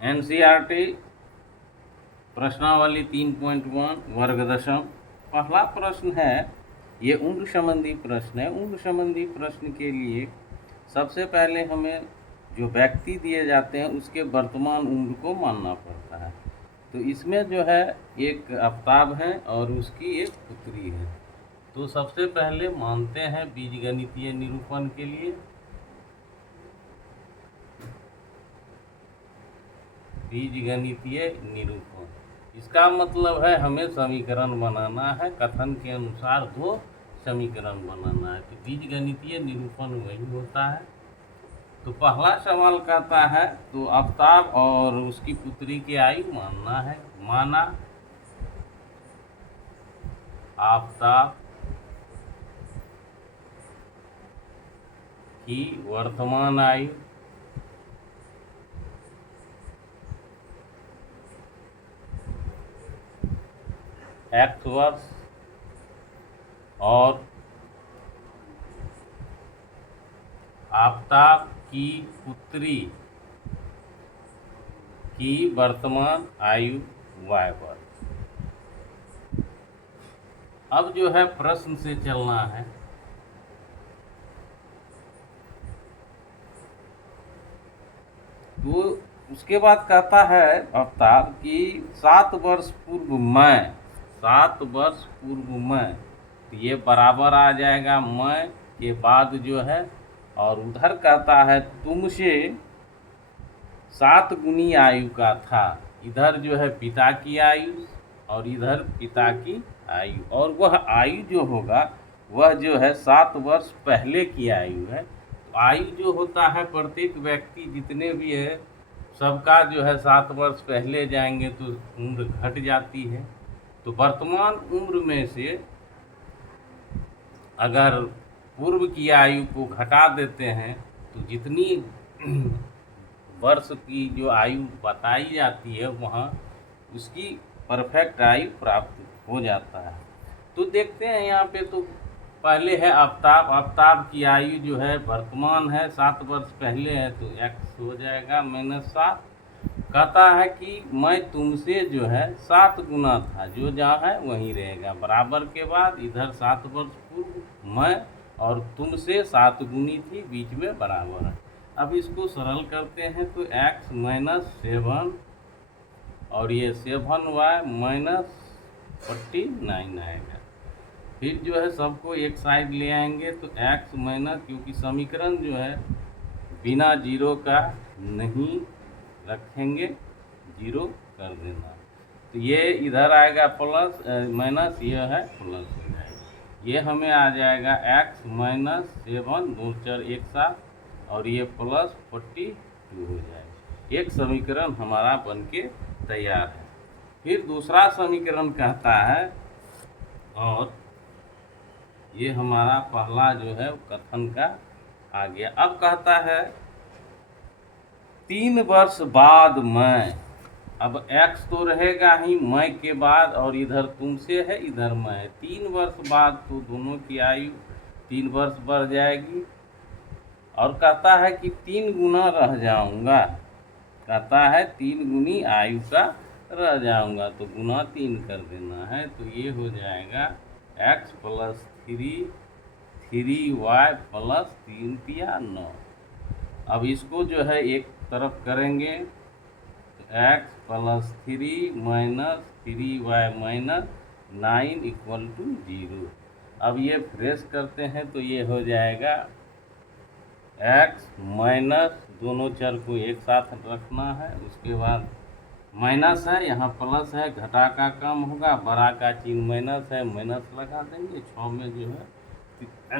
NCERT प्रश्नावली 3.1 वर्ग दशम। पहला प्रश्न है, ये उम्र संबंधी प्रश्न है। उम्र संबंधी प्रश्न के लिए सबसे पहले हमें जो व्यक्ति दिए जाते हैं उसके वर्तमान उम्र को मानना पड़ता है। तो इसमें जो है एक आफ्ताब है और उसकी एक पुत्री है। तो सबसे पहले मानते हैं बीजगणितीय निरूपण के लिए। बीजगणितीय निरूपण, इसका मतलब है हमें समीकरण बनाना है। कथन के अनुसार दो समीकरण बनाना है, तो बीजगणितीय निरूपण वही होता है। तो पहला सवाल कहता है, तो आफ्ताब और उसकी पुत्री की आयु मानना है। माना आफ्ताब की वर्तमान आयु x वर्ष और आफ्ताब की पुत्री की वर्तमान आयु y वर्ष। अब जो है प्रश्न से चलना है। तो उसके बाद कहता है आफ्ताब की 7 वर्ष पूर्व मैं, 7 वर्ष पूर्व मैं, तो ये बराबर आ जाएगा मैं के बाद जो है, और उधर कहता है तुमसे 7 गुनी आयु का था। इधर जो है पिता की आयु और इधर पिता की आयु, और वह आयु जो होगा वह जो है 7 वर्ष पहले की आयु है। तो आयु जो होता है प्रत्येक व्यक्ति जितने भी है सबका जो है 7 वर्ष पहले जाएंगे तो उम्र घट जाती है। तो वर्तमान उम्र में से अगर पूर्व की आयु को घटा देते हैं तो जितनी वर्ष की जो आयु बताई जाती है वहाँ उसकी परफेक्ट आयु प्राप्त हो जाता है। तो देखते हैं यहाँ पे, तो पहले है आफ्ताब। आफ्ताब की आयु जो है वर्तमान है 7 वर्ष पहले है, तो x हो जाएगा -7। कहता है कि मैं तुमसे जो है 7 गुना था, जो जहाँ है वहीं रहेगा। बराबर के बाद इधर 7 वर्ष पूर्व मैं और तुमसे 7 गुनी थी, बीच में बराबर है। अब इसको सरल करते हैं तो x -7 और ये 7y -49 आएगा। फिर जो है सबको एक साइड ले आएंगे तो x माइनस, क्योंकि समीकरण जो है बिना जीरो का नहीं रखेंगे, जीरो कर देना। तो ये इधर आएगा प्लस माइनस, ये है प्लस हो जाएगा। ये हमें आ जाएगा x -7 2 4 1 7 और ये प्लस 42 हो जाएगा। एक समीकरण हमारा बनके तैयार है। फिर दूसरा समीकरण कहता है, और ये हमारा पहला जो है कथन का आ गया। अब कहता है 3 वर्ष बाद मैं, अब x तो रहेगा ही मैं के बाद, और इधर तुमसे है इधर मैं है। 3 वर्ष बाद तो दोनों की आयु 3 वर्ष बढ़ जाएगी। और कहता है कि 3 गुना रह जाऊंगा, कहता है 3 गुनी आयु का रह जाऊंगा, तो गुना 3 कर देना है। तो ये हो जाएगा x + 3y + 3 तिया 9। अब इसको जो है एक तरफ करेंगे तो x + 3 - 3y - 9 = 0। अब ये फ्रेश करते हैं तो ये हो जाएगा x माइनस, दोनों चर को एक साथ रखना है। उसके बाद माइनस है, यहाँ प्लस है, घटा का कम होगा, बड़ा का चिन्ह माइनस है, माइनस लगा देंगे। 6 में जो है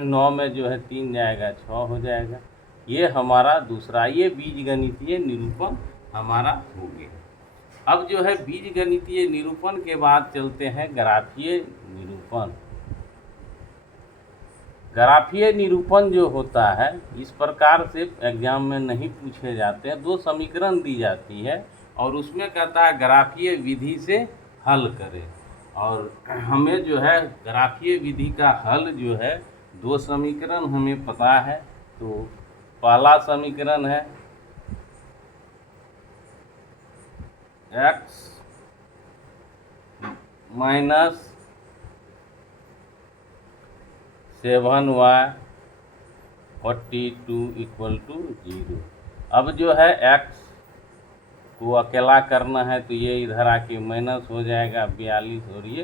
9 में जो है 3 जाएगा, 6 हो जाएगा। ये हमारा दूसरा, ये बीजगणितीय निरूपण हमारा हो गया। अब जो है बीजगणितीय निरूपण के बाद चलते हैं ग्राफीय निरूपण। ग्राफीय निरूपण जो होता है इस प्रकार से एग्जाम में नहीं पूछे जाते हैं। 2 समीकरण दी जाती है और उसमें कहता है ग्राफीय विधि से हल करें। और हमें जो है ग्राफीय विधि का हल जो है 2 समीकरण हमें पता है। तो पहला समीकरण है x minus 7y 42 equal to 0। अब जो है x को अकेला करना है तो ये इधर आके माइनस हो जाएगा 42 और ये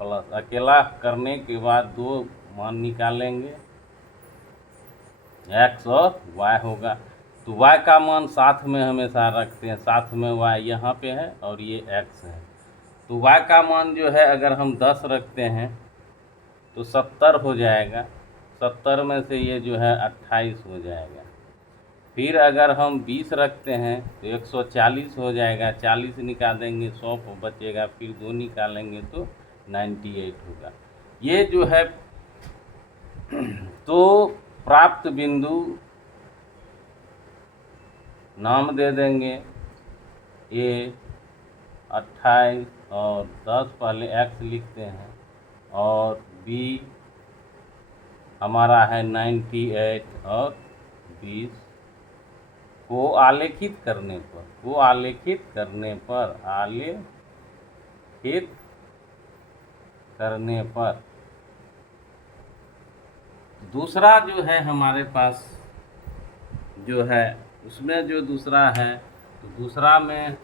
प्लस। अकेला करने के बाद दो मान निकालेंगे, x और y होगा। तो y का मान साथ में हमेशा रखते हैं, साथ में y यहाँ पे है और ये x है। तो y का मान जो है अगर हम 10 रखते हैं तो 70 हो जाएगा, 70 में से ये जो है 28 हो जाएगा। फिर अगर हम 20 रखते हैं तो 140 हो जाएगा, 40 निकाल देंगे 100 बचेगा, फिर 2 निकालेंगे तो 98 होगा। ये जो है तो प्राप्त बिंदु नाम दे देंगे ए 28 और 10 पहले x लिखते हैं और b हमारा है 98 और 20 को आलेखित करने पर दूसरा जो है हमारे पास जो है उसमें जो दूसरा है तो दूसरा में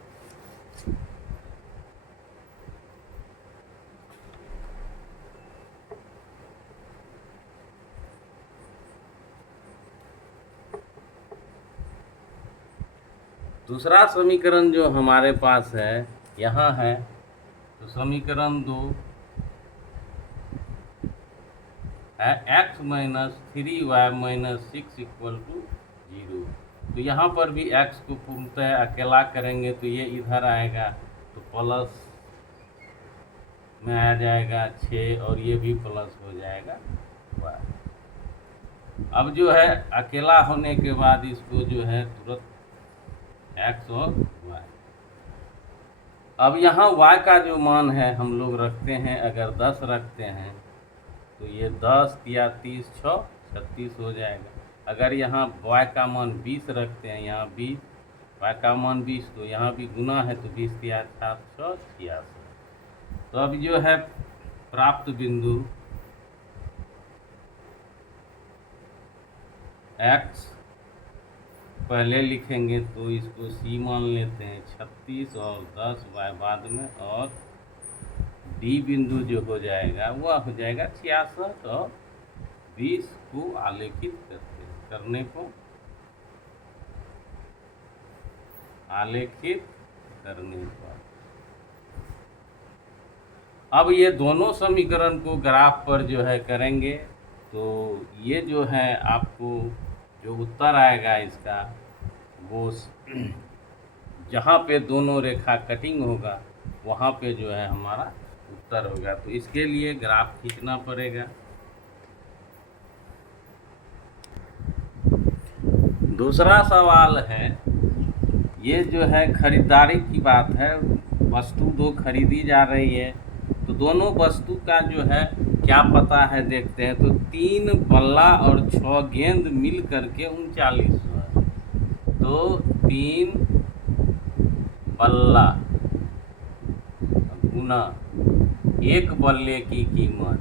दूसरा समीकरण जो हमारे पास है यहाँ है, तो समीकरण 2 है x minus 3y minus 6 equal to 0। तो यहाँ पर भी x को पूर्णतः अकेला करेंगे तो ये इधर आएगा तो प्लस में आ जाएगा 6 और ये भी प्लस हो जाएगा y। अब जो है अकेला होने के बाद इसको जो है तुरंत x और y। अब यहाँ y का जो मान है हम लोग रखते हैं, अगर 10 रखते हैं तो ये 10 या 30 6 36 हो जाएगा। अगर यहाँ y का मान 20 रखते हैं, यहाँ 20 y का मान 20 तो यहाँ भी गुना है तो 20 या 7 6 86। तो अब जो है प्राप्त बिंदु x पहले लिखेंगे तो इसको c मान लेते हैं 36 और 10 y बाद में, और d बिंदु जो हो जाएगा वह हो जाएगा 66 और 20 को आलेखित करने पर अब ये दोनों समीकरण को ग्राफ पर जो है करेंगे तो ये जो है आपको जो उत्तर आएगा इसका वो जहाँ पे दोनों रेखा कटिंग होगा वहाँ पे जो है हमारा उत्तर होगा। तो इसके लिए ग्राफ खींचना पड़ेगा। दूसरा सवाल है, ये जो है खरीदारी की बात है, वस्तु दो खरीदी जा रही है तो दोनों वस्तु का जो है क्या पता है देखते हैं। तो 3 बल्ला और 6 गेंद मिल करके 3900 है। तो 3 बल्ला गुना 1 बल्ले की कीमत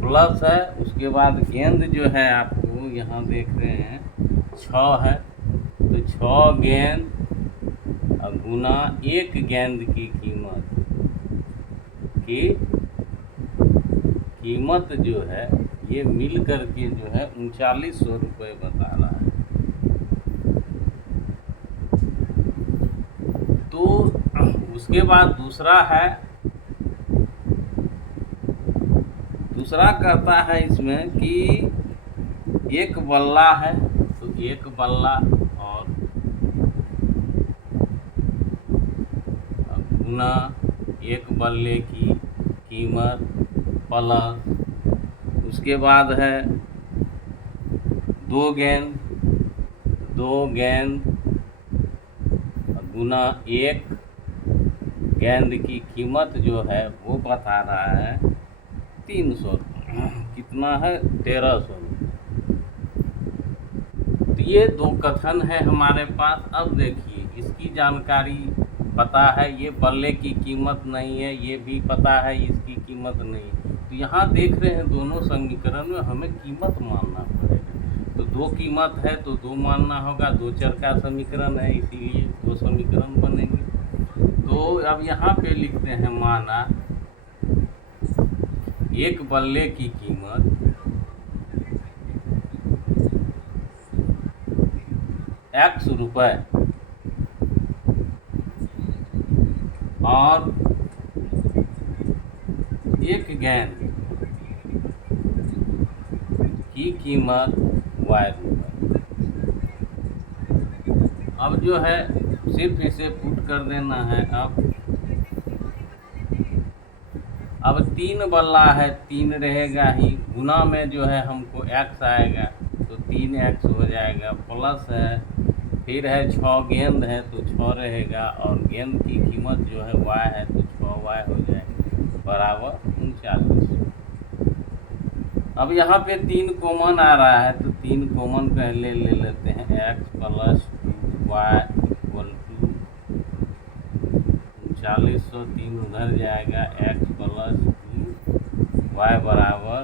प्लस है, उसके बाद गेंद जो है आपको यहाँ देख रहे हैं 6 है तो 6 गेंद गुना 1 गेंद की कीमत जो है ये मिल करके जो है 3900 रुपये बता रहा है। तो उसके बाद दूसरा कहता है इसमें कि 1 बल्ला है तो 1 बल्ला और गुना 1 बल्ले की कीमत प्लस उसके बाद है 2 गेंद गुना 1 गेंद की कीमत जो है वो बता रहा है 300। कितना है 1300। तो ये दो कथन है हमारे पास। अब देखिए इसकी जानकारी पता है, ये बल्ले की कीमत नहीं है, ये भी पता है इसकी कीमत नहीं है। तो यहाँ देख रहे हैं दोनों समीकरण में हमें कीमत मानना पड़ेगा। तो दो कीमत है तो दो मानना होगा, दो चर का समीकरण है इसीलिए दो समीकरण बनेंगे। तो अब यहाँ पे लिखते हैं माना एक बल्ले की कीमत x रुपए और एक गेंद की कीमत y रुपए। अब जो है सिर्फ इसे पुट कर देना है। अब तीन बल्ला है, तीन रहेगा ही, गुना में जो है हमको x आएगा तो 3x हो जाएगा, प्लस है फिर है 6 गेंद है तो 6 रहेगा, और गेंद की कीमत जो है y है तो 6y हो जाएगा बराबर 39। अब यहाँ पे 3 कॉमन आ रहा है तो 3 कॉमन पहले ले लेते हैं। x plus 2y equal to 3900, 3 उधर जाएगा, x प्लस 2y बराबर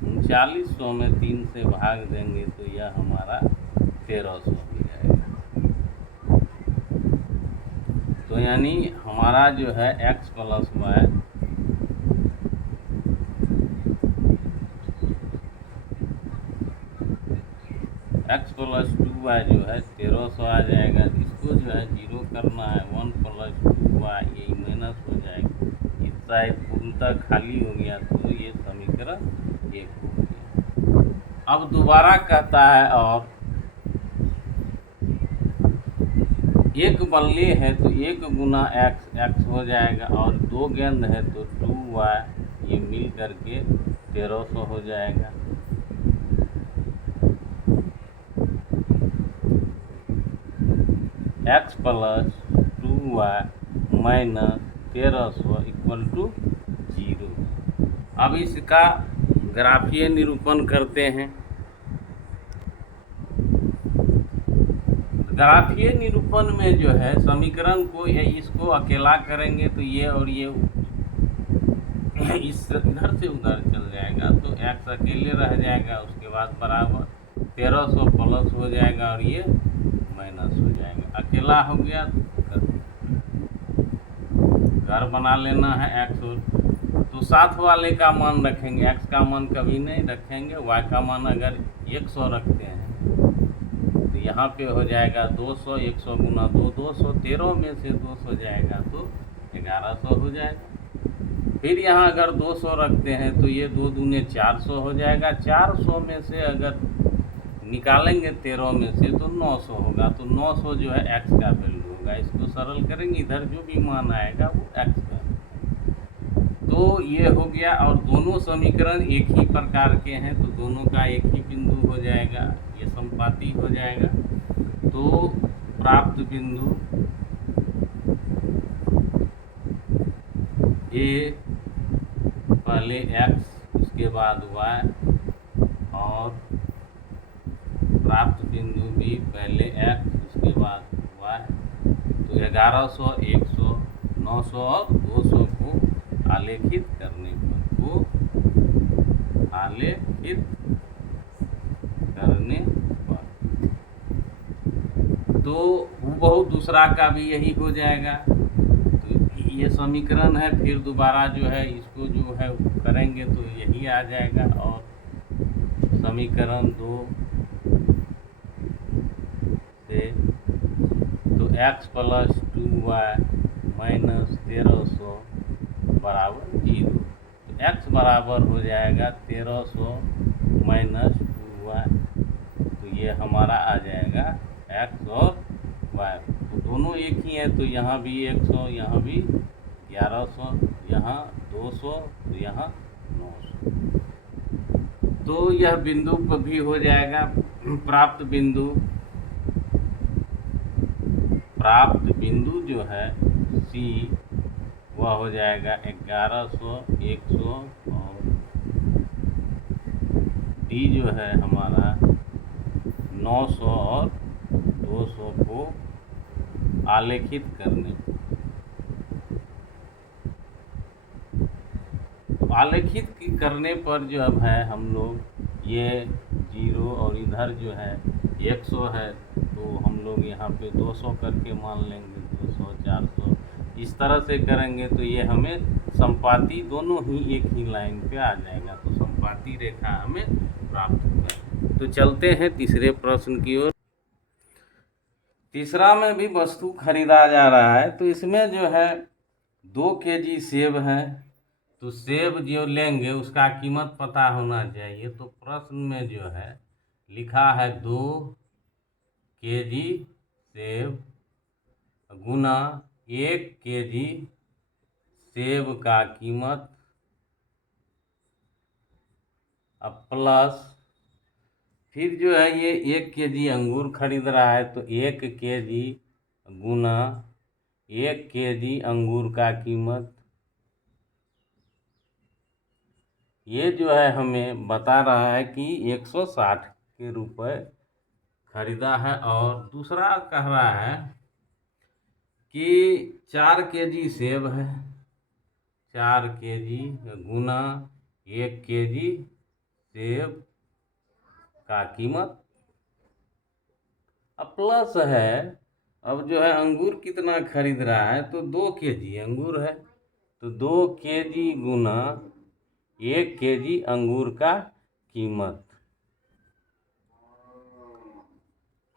3900 में 3 से भाग देंगे तो यह हमारा 1300 हो जाएगा। तो यानी हमारा जो है x plus y x plus 2y जो है 1300 आ जाएगा। इसको जो है 0 करना है, 1 प्लस 2y ये माइनस हो जाएगा, इस साइड पूर्णतः खाली हो गया तो ये समीकरण 1 हो गया। अब दोबारा कहता है और एक बल्ले है तो 1 गुना x हो जाएगा, और 2 गेंद है तो 2y, ये मिल करके 1300 हो जाएगा। x plus 2y minus 1300 equal to 0। अब इसका ग्राफीय निरूपण करते हैं। ग्राफीय निरूपण में जो है समीकरण को इसको अकेला करेंगे तो ये और ये इस इधर से उधर चल जाएगा तो x अकेले रह जाएगा, उसके बाद बराबर 1300 प्लस हो जाएगा और ये माइनस हो जाएगा। अकेला हो गया तो घर बना लेना है x, तो साथ वाले का मान रखेंगे, x का मान कभी नहीं रखेंगे, y का मान अगर 100 रखते हैं तो यहाँ पे हो जाएगा 200, 100 गुना 2 200, 13 में से 200 जाएगा तो 1100 हो जाएगा। फिर यहाँ अगर 200 रखते हैं तो ये 2 दूने 400 हो जाएगा। 400 में से अगर निकालेंगे 13 में से तो 900 होगा, तो 900 जो है x का वैल्यू होगा। इसको सरल करेंगे, इधर जो भी मान आएगा वो x का। तो ये हो गया, और दोनों समीकरण एक ही प्रकार के हैं तो दोनों का एक ही बिंदु हो जाएगा, ये संपाती हो जाएगा। तो प्राप्त बिंदु A पहले x उसके बाद y, और प्राप्त बिंदु B पहले x उसके बाद y। तो 1100, 100, 900 और 200 को आलेखित करने पर तो हूबहू दूसरा का भी यही हो जाएगा। तो ये समीकरण है, फिर दोबारा जो है इसको जो है करेंगे तो यही आ जाएगा। और समीकरण 2 से तो x प्लस 2y माइनस 1300 बराबर 0। तो x बराबर हो जाएगा 1300 माइनस 2y, तो ये हमारा आ जाएगा x और y। तो दोनों एक ही है तो यहाँ भी 100, यहाँ भी 1100, यहाँ 200, तो यहाँ 900। तो यह बिंदु पर भी हो जाएगा। प्राप्त बिंदु जो है C वह हो जाएगा 1100, 100, और D जो है हमारा 900 और 200 को आलेखित करने। आलेखित करने पर जो अब है हम लोग ये 0 और इधर जो है 100 है, तो हम लोग यहाँ पे 200 करके मान लेंगे, 200 400 इस तरह से करेंगे तो ये हमें संपाती दोनों ही एक ही लाइन पे आ जाएगा, तो संपाती रेखा हमें प्राप्त होगा। तो चलते हैं तीसरे प्रश्न की ओर। तीसरा में भी वस्तु खरीदा जा रहा है, तो इसमें जो है 2 केजी सेब है, तो सेब जो लेंगे उसका कीमत पता होना चाहिए। तो प्रश्न में जो है लिखा है 2 केजी सेब गुना 1 केजी सेब का कीमत अब प्लस, फिर जो है ये 1 केजी अंगूर खरीद रहा है, तो 1 केजी गुना 1 केजी अंगूर का कीमत, ये जो है हमें बता रहा है कि 160 के रुपए खरीदा है। और दूसरा कह रहा है कि 4 केजी सेब है, 4 केजी गुना 1 केजी सेब का कीमत अब प्लस है। अब जो है अंगूर कितना खरीद रहा है, तो 2 केजी अंगूर है, तो 2 केजी गुना 1 केजी अंगूर का कीमत,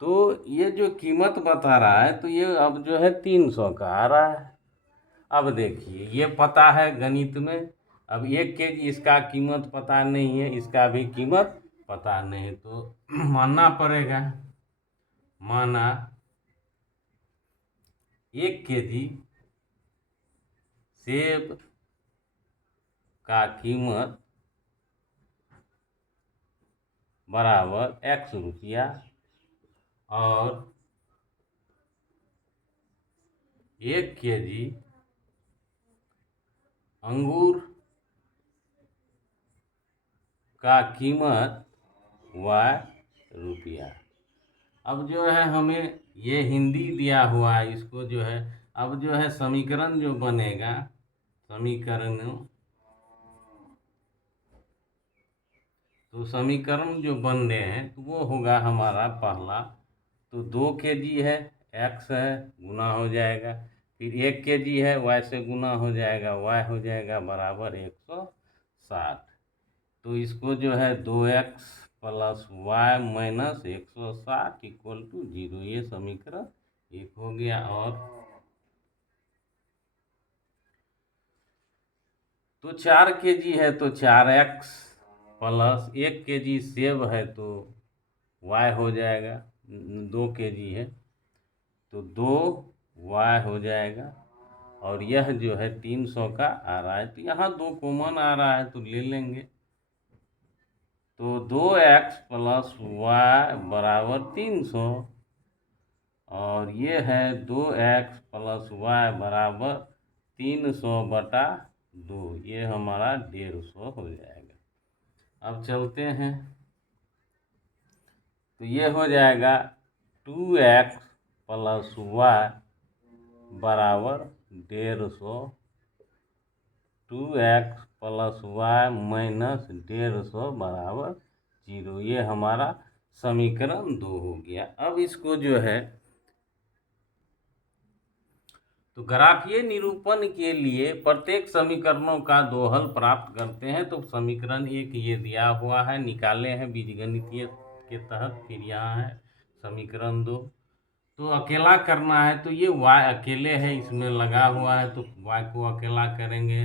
तो ये जो कीमत बता रहा है तो ये अब जो है 300 का आ रहा है। अब देखिए ये पता है गणित में, अब 1 केजी इसका कीमत पता नहीं है, इसका भी कीमत पता नहीं है, तो मानना पड़ेगा, माना 1 केजी सेब का कीमत बराबर x रुपया और 1 केजी अंगूर का कीमत y रुपया। अब जो है हमें ये हिंदी दिया हुआ है, इसको जो है अब जो है समीकरण जो बनेगा, समीकरण तो समीकरण जो बन रहे हैं तो वो होगा हमारा पहला, तो 2 केजी है, x है गुना हो जाएगा, फिर 1 केजी है y से गुना हो जाएगा, y हो जाएगा बराबर 160। तो इसको जो है 2x plus y minus 160 equal to 0, ये समीकरण 1 हो गया। और तो 4 केजी है तो 4x प्लस 1 केजी सेब है तो y हो जाएगा, 2 केजी है तो 2y हो जाएगा, और यह जो है 300 का आ रहा है, तो यहाँ 2 कॉमन आ रहा है तो ले लेंगे, तो 2x प्लस वाई बराबर 300, और ये है 2x प्लस वाई बराबर 300/2, ये हमारा 150 हो जाएगा। अब चलते हैं, तो ये हो जाएगा 2x प्लस वाई बराबर 150, 2x प्लस वाई माइनस 150 बराबर 0, ये हमारा समीकरण 2 हो गया। अब इसको जो है तो ग्राफीय निरूपण के लिए प्रत्येक समीकरणों का 2 हल प्राप्त करते हैं। तो समीकरण 1 ये दिया हुआ है, निकाले हैं बीजगणितीय के तहत, फिर यहाँ है समीकरण 2, तो अकेला करना है, तो ये y अकेले है इसमें लगा हुआ है, तो y को अकेला करेंगे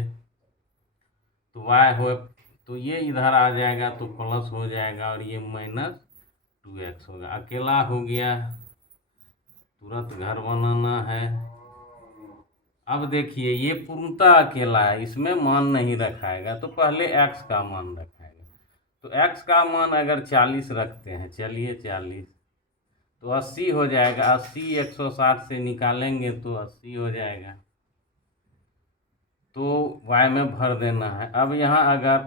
तो y हो, तो ये इधर आ जाएगा तो प्लस हो जाएगा, और ये माइनस 2x होगा, अकेला हो गया, तुरंत घर बनाना है। अब देखिए ये पूर्णतः अकेला है, इसमें मान नहीं रखाएगा, तो पहले x का मान रखाएगा, तो x का मान अगर 40 रखते हैं, चलिए 40, तो 80 हो जाएगा, 80 160 से निकालेंगे तो 80 हो जाएगा, तो y में भर देना है। अब यहाँ अगर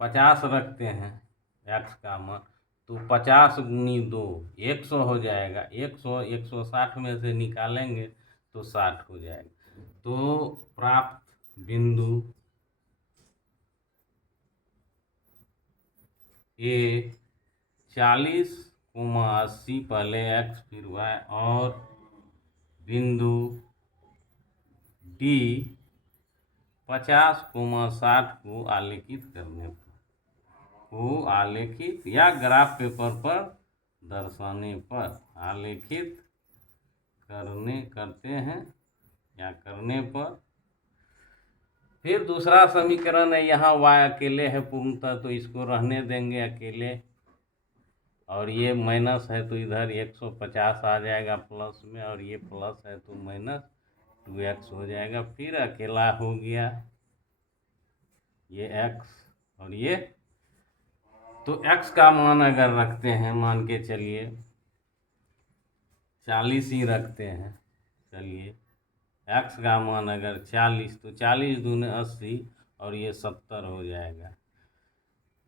50 रखते हैं x का मान, तो 50 गुनी 2 100 हो जाएगा। 100 160 में से निकालेंगे तो 60 हो जाएगा। तो प्राप्त बिंदु ए 40,80 पहले x फिर y और बिंदु डी 50,60 को आलेखित या ग्राफ पेपर पर दर्शाने पर आलेखित करने पर फिर दूसरा समीकरण है, यहाँ y अकेले है पूर्णतः तो इसको रहने देंगे अकेले, और ये माइनस है तो इधर 150 आ जाएगा प्लस में, और ये प्लस है तो माइनस 2x हो जाएगा। फिर अकेला हो गया ये x और ये, तो x का मान अगर रखते हैं, मान के चलिए 40 ही रखते हैं, चलिए x का मान अगर 40 तो 40 दूने 80 और ये 70 हो जाएगा।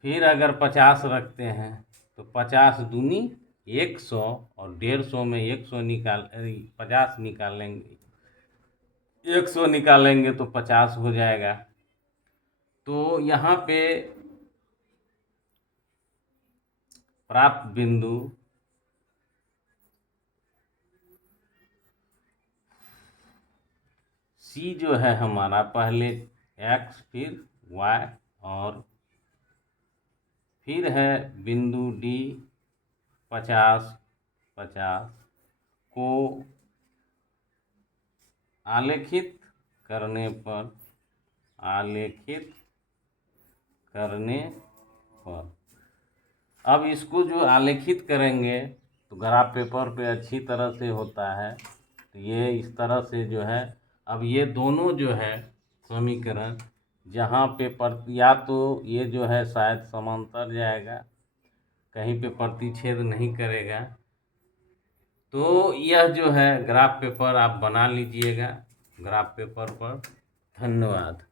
फिर अगर 50 रखते हैं तो 50 दूनी 100 और 150 में 50 निकालेंगे, 100 निकालेंगे तो 50 हो जाएगा। तो यहाँ पे प्राप्त बिंदु C जो है हमारा, पहले x फिर y और फिर है बिंदु D 50 को आलेखित करने पर अब इसको जो आलेखित करेंगे तो ग्राफ पेपर पे अच्छी तरह से होता है। तो ये इस तरह से जो है, अब ये दोनों जो है समीकरण जहाँ पे या तो ये जो है शायद समांतर जाएगा, कहीं पे प्रतिच्छेद नहीं करेगा, तो यह जो है ग्राफ पेपर आप बना लीजिएगा ग्राफ पेपर पर। धन्यवाद।